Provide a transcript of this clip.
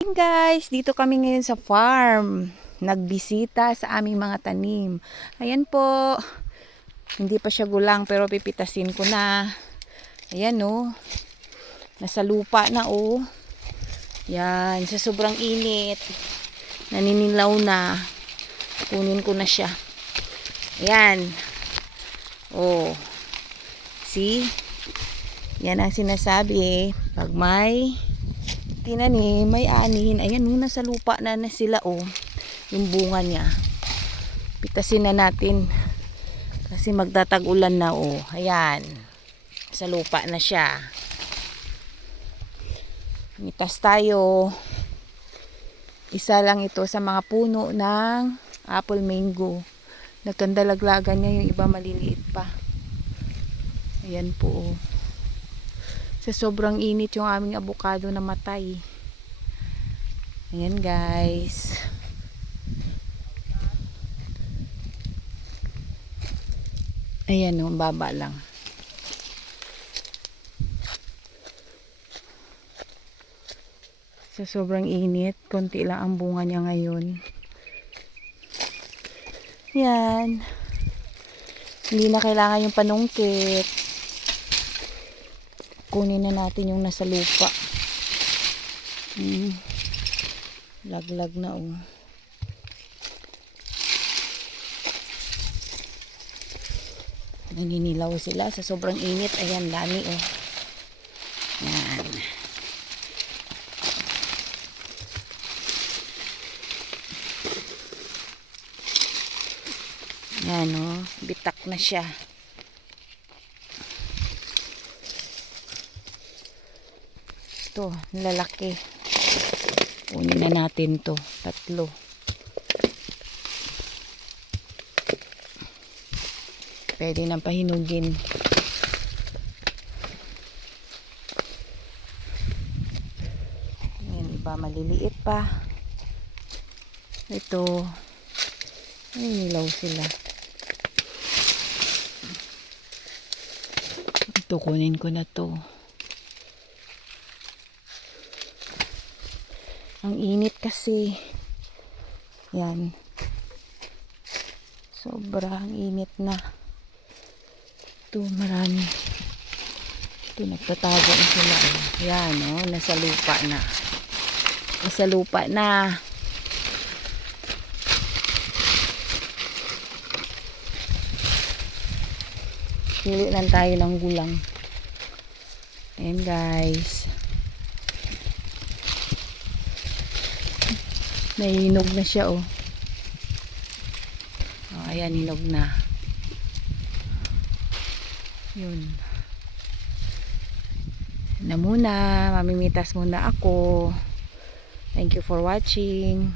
Guys, dito kami ngayon sa farm. Nagbisita sa aming mga tanim. Ayan po. Hindi pa siya gulang pero pipitasin ko na. Ayan oh. Nasa lupa na oh. Yan, sa sobrang init. Naninilaw na. Kunin ko na siya. Ayan. Oh. See? Yan ang sinasabi pag may tinanim, may anihin. Ayan, muna sa lupa na sila oh. Yung bunga niya. Pitasin na natin. Kasi magtatag-ulan na oh. Ayan. Sa lupa na siya. Mitas tayo. Isa lang ito sa mga puno ng apple mango. Nagkandalaglagan niya, yung iba maliliit pa. Ayan po oh. Sa sobrang init yung aming avocado namatay. Ayan guys. Ayan o, baba lang. Sa sobrang init, konti lang ang bunga niya ngayon. Yan. Hindi na kailangan yung panungkit. Kunin na natin yung nasa lupa. Laglag na oh. Naninilaw sila sa sobrang init. Ayan, dami oh. Yan. Yan oh, bitak na siya. Ito, lalaki. Kunin na natin to, 3. Pwede nang pahinugin. Ayan, iba maliliit pa. Ito, ay nilaw sila. Ito, kunin ko na to. Ang init kasi. Yan. Sobrang init na. Ito, marami. Ito, nagtatago na sila. Yan, oh, nasa lupa na. Nasa lupa na. Pili lang tayo ng gulang. Ayan guys. Nahinog na siya oh. Oh, ayan, hinog na. Yun. Na muna, mamimitas muna ako. Thank you for watching.